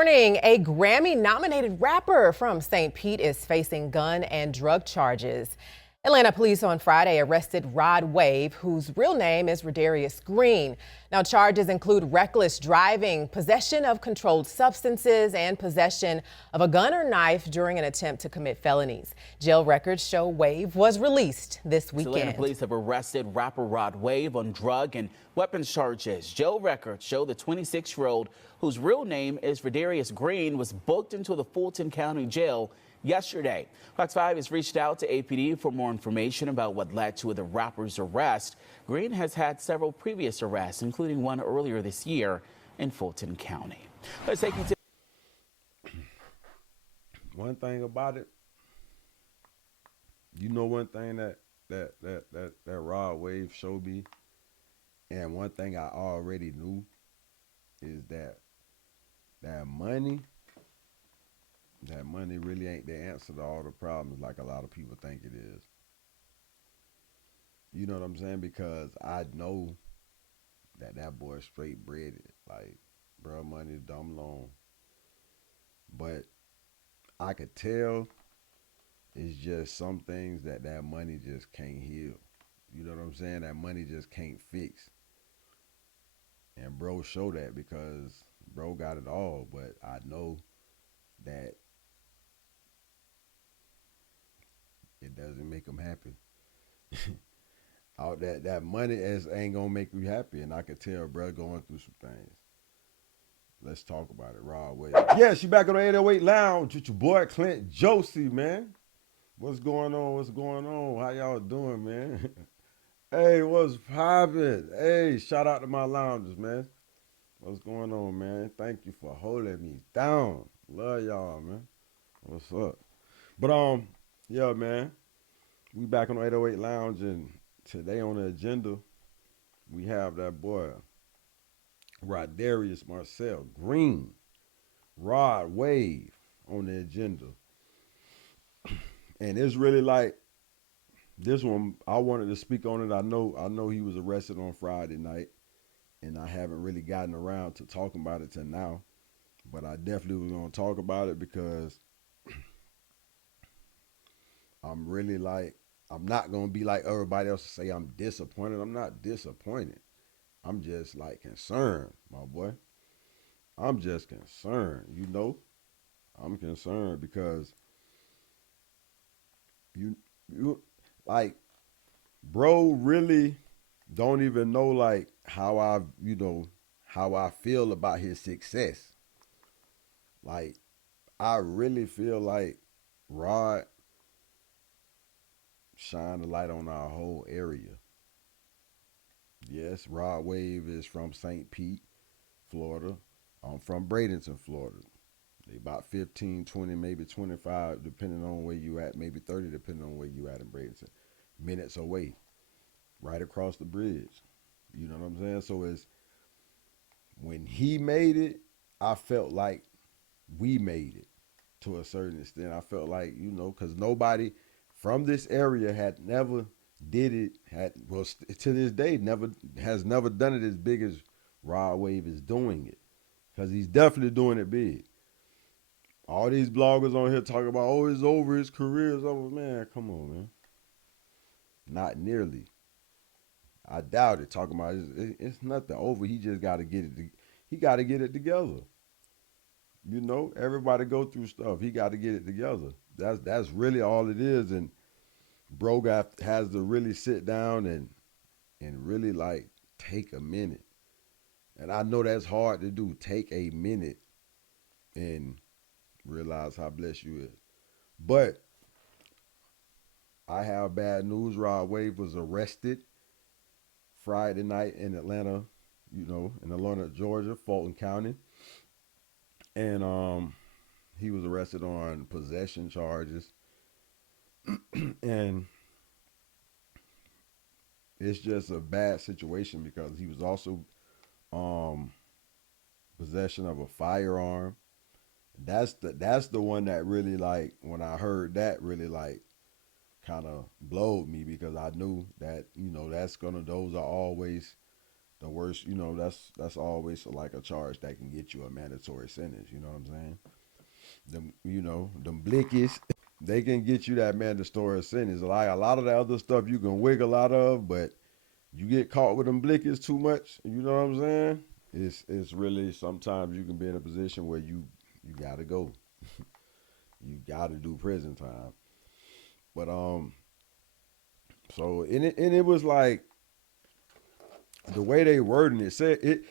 morning. A Grammy-nominated rapper from St. Pete is facing gun and drug charges. Atlanta police on Friday arrested Rod Wave, whose real name is Rodarius Green. Now, charges include reckless driving, possession of controlled substances, and possession of a gun or knife during an attempt to commit felonies. Jail records show Wave was released this weekend. Atlanta police have arrested rapper Rod Wave on drug and weapons charges. Jail records show the 26-year-old, whose real name is Rodarius Green, was booked into the Fulton County Jail yesterday. Fox 5 has reached out to APD for more information about what led to the rapper's arrest. Green has had several previous arrests, including one earlier this year in Fulton County. Let's take you to one thing about it. You know, one thing that Rod Wave showed me, and one thing I already knew, is that money really ain't the answer to all the problems like a lot of people think it is. You know what I'm saying? Because I know that boy straight bred it. Like, bro, money is dumb long. But I could tell it's just some things that money just can't heal. You know what I'm saying? That money just can't fix. And bro show that, because bro got it all. But I know that it doesn't make him happy. All that money ain't gonna make you happy, and I could tell bro going through some things. Let's talk about it. Rod Wave. Yes, you back on the 808 Lounge with your boy Clint Josie, man. What's going on? What's going on? How y'all doing, man? Hey, what's poppin'? Hey, shout out to my loungers, man. What's going on, man? Thank you for holding me down. Love y'all, man. What's up? But yeah, man. We back on the 808 Lounge, and today on the agenda, we have that boy, Rodarius Marcel Green, Rod Wave on the agenda. And it's really like, this one, I wanted to speak on it. I know he was arrested on Friday night, and I haven't really gotten around to talking about it till now. But I definitely was going to talk about it because I'm really like, I'm not going to be like everybody else to say I'm disappointed. I'm not disappointed. I'm just like concerned, my boy. I'm just concerned, you know. I'm concerned because you like, bro really don't even know like how I feel about his success. Like, I really feel like Rod shine the light on our whole area. Yes, Rod Wave is from St. Pete, Florida. I'm from Bradenton, Florida. They about 15, 20, maybe 25, depending on where you at, maybe 30, depending on where you at in Bradenton. Minutes away, right across the bridge. You know what I'm saying? So it's, when he made it, I felt like we made it to a certain extent. I felt like, you know, because nobody from this area had never did it, to this day, has never done it as big as Rod Wave is doing it. Because he's definitely doing it big. All these bloggers on here talking about, oh, it's over, his career is over. Man, come on, man. Not nearly. I doubt it. Talking about it's nothing over. He just got to get it. He got to get it together. You know, everybody go through stuff. He got to get it together. That's really all it is. And bro has to really sit down and really like take a minute. And I know that's hard to do. Take a minute and realize how blessed you is. But I have bad news. Rod Wave was arrested Friday night in Atlanta, in Atlanta, Georgia, Fulton County. And he was arrested on possession charges. And it's just a bad situation because he was also possession of a firearm. That's the one that really, like, when I heard that, really like kind of blowed me, because I knew that, those are always the worst, that's always like a charge that can get you a mandatory sentence. You know what I'm saying? Them blickies, they can get you that mandatory sentence. Like a lot of the other stuff you can wiggle out of, but you get caught with them blickies too much. You know what I'm saying? It's really sometimes you can be in a position where you gotta go. You gotta do prison time. But so it was like the way they wording it said it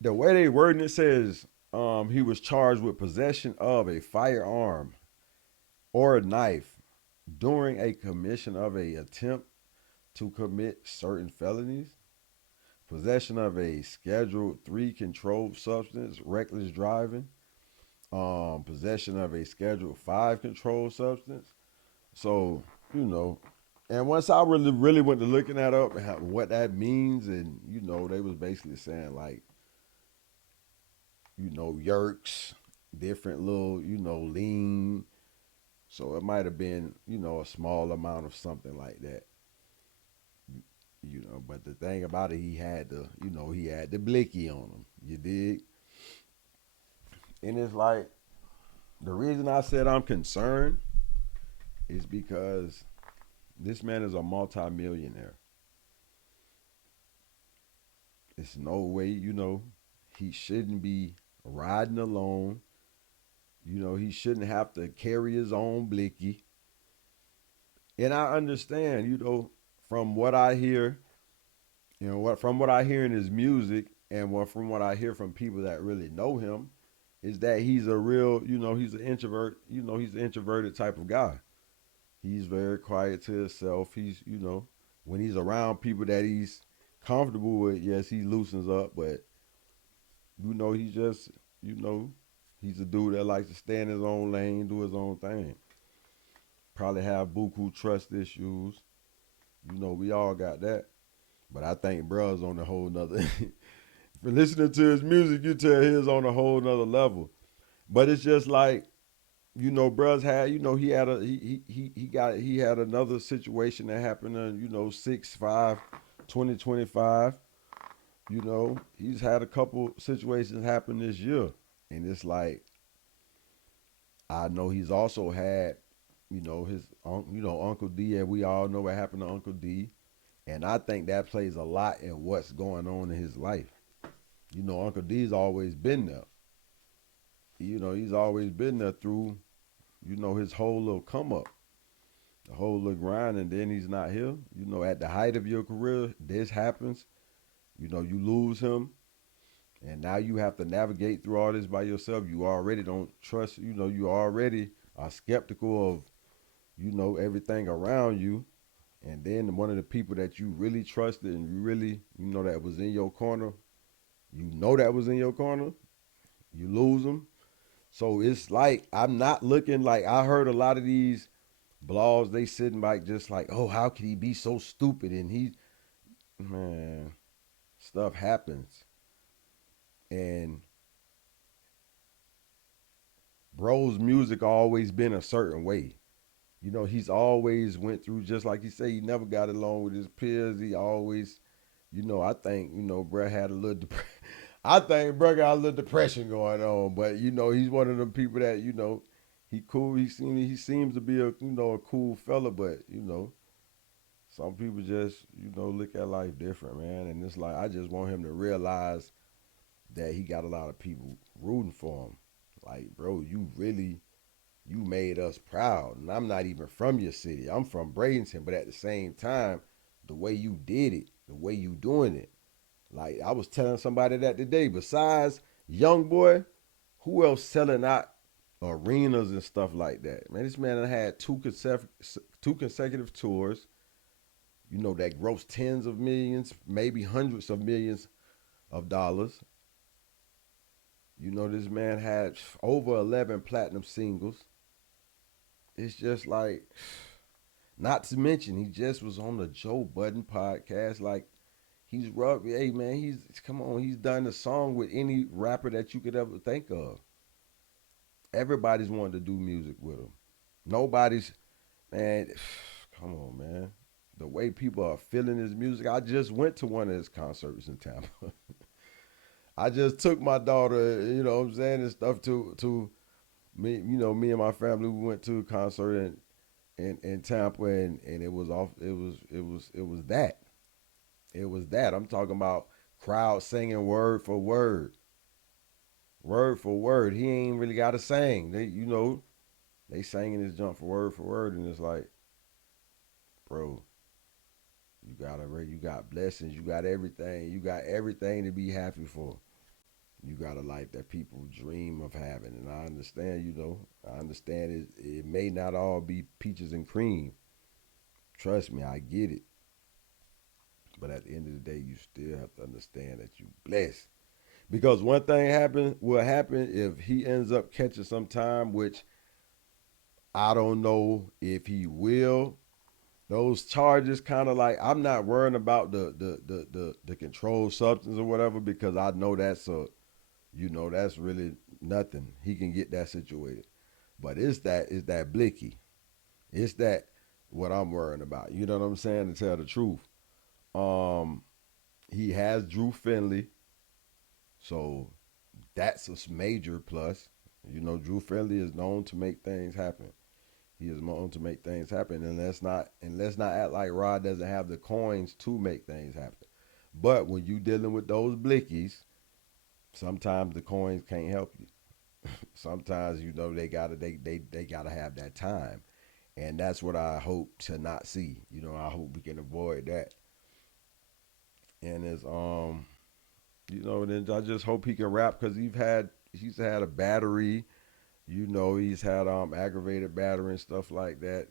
the way they wording it says he was charged with possession of a firearm or a knife during a commission of a attempt to commit certain felonies, possession of a Schedule 3 controlled substance, reckless driving, possession of a Schedule 5 controlled substance. So, you know, and once I really went to looking that up and what that means, and they was basically saying like, yerks, different little, lean. So it might have been, a small amount of something like that. But the thing about it, he had the blicky on him. You dig? And it's like the reason I said I'm concerned is because this man is a multimillionaire. It's no way, he shouldn't be riding alone. He shouldn't have to carry his own blicky. And I understand, from what I hear, from what I hear in his music and from what I hear from people that really know him, is that he's a real, he's an introvert, he's an introverted type of guy. He's very quiet to himself. When he's around people that he's comfortable with, yes, he loosens up, but he's just, you know, he's a dude that likes to stay in his own lane, do his own thing. Probably have buku trust issues. We all got that. But I think bruh's on a whole nother. For listening to his music, you tell he's on a whole nother level. But it's just like, bruh's had, he had another situation that happened on, 6/5/2025. He's had a couple situations happen this year. And it's like, I know he's also had, his, Uncle D, and we all know what happened to Uncle D. And I think that plays a lot in what's going on in his life. Uncle D's always been there. He's always been there through, his whole little come up, the whole little grind, and then he's not here. At the height of your career, this happens. You lose him, and now you have to navigate through all this by yourself. You already don't trust, you already are skeptical of, everything around you. And then one of the people that you really trusted and you really, that was in your corner, that was in your corner, you lose them. So it's like, I'm not looking like, I heard a lot of these blogs, they sitting back just like, oh, how could he be so stupid? And man, stuff happens. And bro's music always been a certain way. He's always went through, just like you say, he never got along with his peers. He always, I think, bruh had a little, I think bruh got a little depression going on. But, he's one of them people that, he cool. He seems to be a cool fella. But, some people just, look at life different, man. And it's like, I just want him to realize that he got a lot of people rooting for him. Like, bro, you made us proud. And I'm not even from your city. I'm from Bradenton. But at the same time, the way you did it, the way you doing it. Like, I was telling somebody that today. Besides Young Boy, who else selling out arenas and stuff like that? Man, this man had two consecutive tours, that grossed tens of millions, maybe hundreds of millions of dollars. This man had over 11 platinum singles. It's just like, not to mention, he just was on the Joe Budden podcast. Like, he's rough. Hey, man, he's done a song with any rapper that you could ever think of. Everybody's wanted to do music with him. Nobody's, man, come on, man. The way people are feeling his music. I just went to one of his concerts in Tampa. I just took my daughter, you know what I'm saying, and stuff to me, me and my family, we went to a concert in Tampa, and it was off it was that. It was that. I'm talking about crowd singing word for word. Word for word. He ain't really gotta sing. They singing his jump for word, and it's like, bro, you got blessings, you got everything to be happy for. You got a life that people dream of having, and I understand. I understand it may not all be peaches and cream. Trust me, I get it. But at the end of the day, you still have to understand that you blessed. Because one thing will happen if he ends up catching some time, which I don't know if he will. Those charges kind of like, I'm not worrying about the controlled substance or whatever, because I know that's really nothing. He can get that situated. But it's that blicky. It's that what I'm worrying about. You know what I'm saying? To tell the truth. Um he has Drew Finley, so that's a major plus. Drew Finley is known to make things happen. He is known to make things happen, and let's not act like Rod doesn't have the coins to make things happen. But when you dealing with those blickies, sometimes the coins can't help you. Sometimes they gotta have that time, and that's what I hope to not see. I hope we can avoid that. And then I just hope he can rap, because he's had a battery. He's had aggravated battery and stuff like that.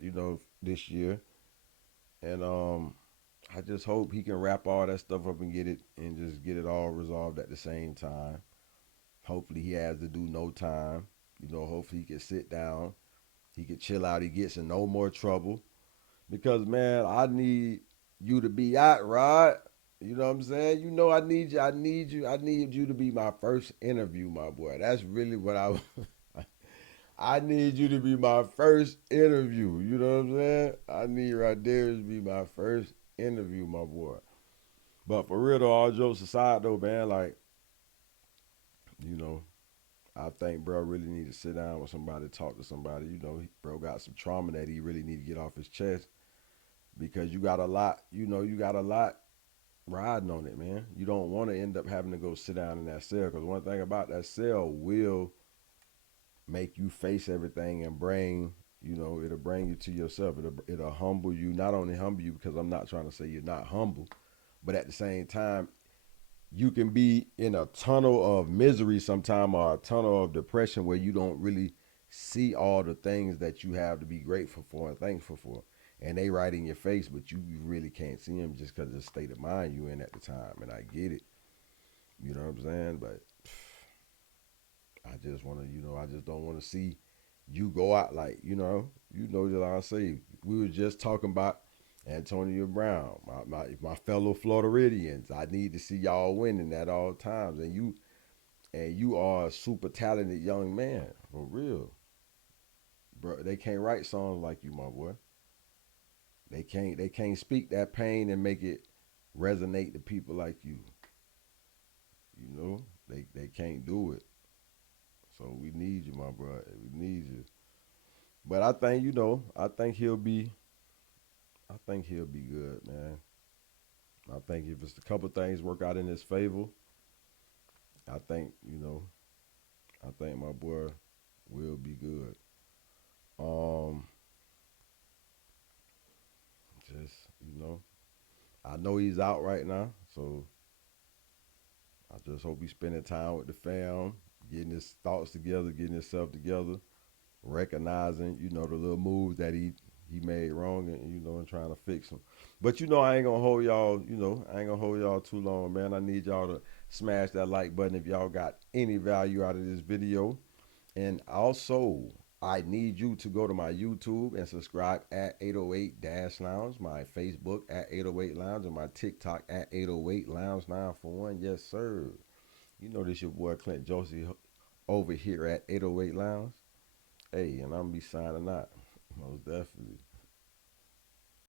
This year, and I just hope he can wrap all that stuff up and just get it all resolved at the same time. Hopefully he has to do no time. Hopefully he can sit down. He can chill out. He gets in no more trouble. Because man, I need you to be out, Rod. You know what I'm saying? I need you. I need you. I need you to be my first interview, my boy. That's really what I need you to be my first interview. You know what I'm saying? I need right there to be my first interview, my boy. But for real though, all jokes aside though, man, like, you know, I think bro really need to sit down with somebody, talk to somebody. Bro got some trauma that he really need to get off his chest, because you got a lot riding on it, man. You don't want to end up having to go sit down in that cell, because one thing about that cell will make you face everything and it'll bring you to yourself. It'll humble you. Not only humble you, because I'm not trying to say you're not humble, but at the same time, you can be in a tunnel of misery sometime, or a tunnel of depression, where you don't really see all the things that you have to be grateful for and thankful for. And they right in your face, but you really can't see them just because of the state of mind you in at the time. And I get it. You know what I'm saying? But I just want to, I just don't want to see you go out like, like I say, we were just talking about Antonio Brown, my fellow Floridians. I need to see y'all winning at all times, and you are a super talented young man, for real, bro. They can't write songs like you, my boy. They can't speak that pain and make it resonate to people like you. They can't do it. So we need you, my bro. We need you. But I think he'll be good, man. I think if it's a couple things work out in his favor, I think, I think my boy will be good. Um, just, I know he's out right now, so I just hope he's spending time with the fam, getting his thoughts together, getting himself together, recognizing, the little moves that he made wrong, and trying to fix them. But I ain't gonna hold y'all, I ain't gonna hold y'all too long, man. I need y'all to smash that like button if y'all got any value out of this video. And also, I need you to go to my YouTube and subscribe at 808 Dash Lounge, my Facebook at 808 Lounge, and my TikTok at 808 Lounge 941. Yes, sir. This your boy Clint Josie over here at 808 Lounge. Hey, and I'm gonna be signing out. Most definitely.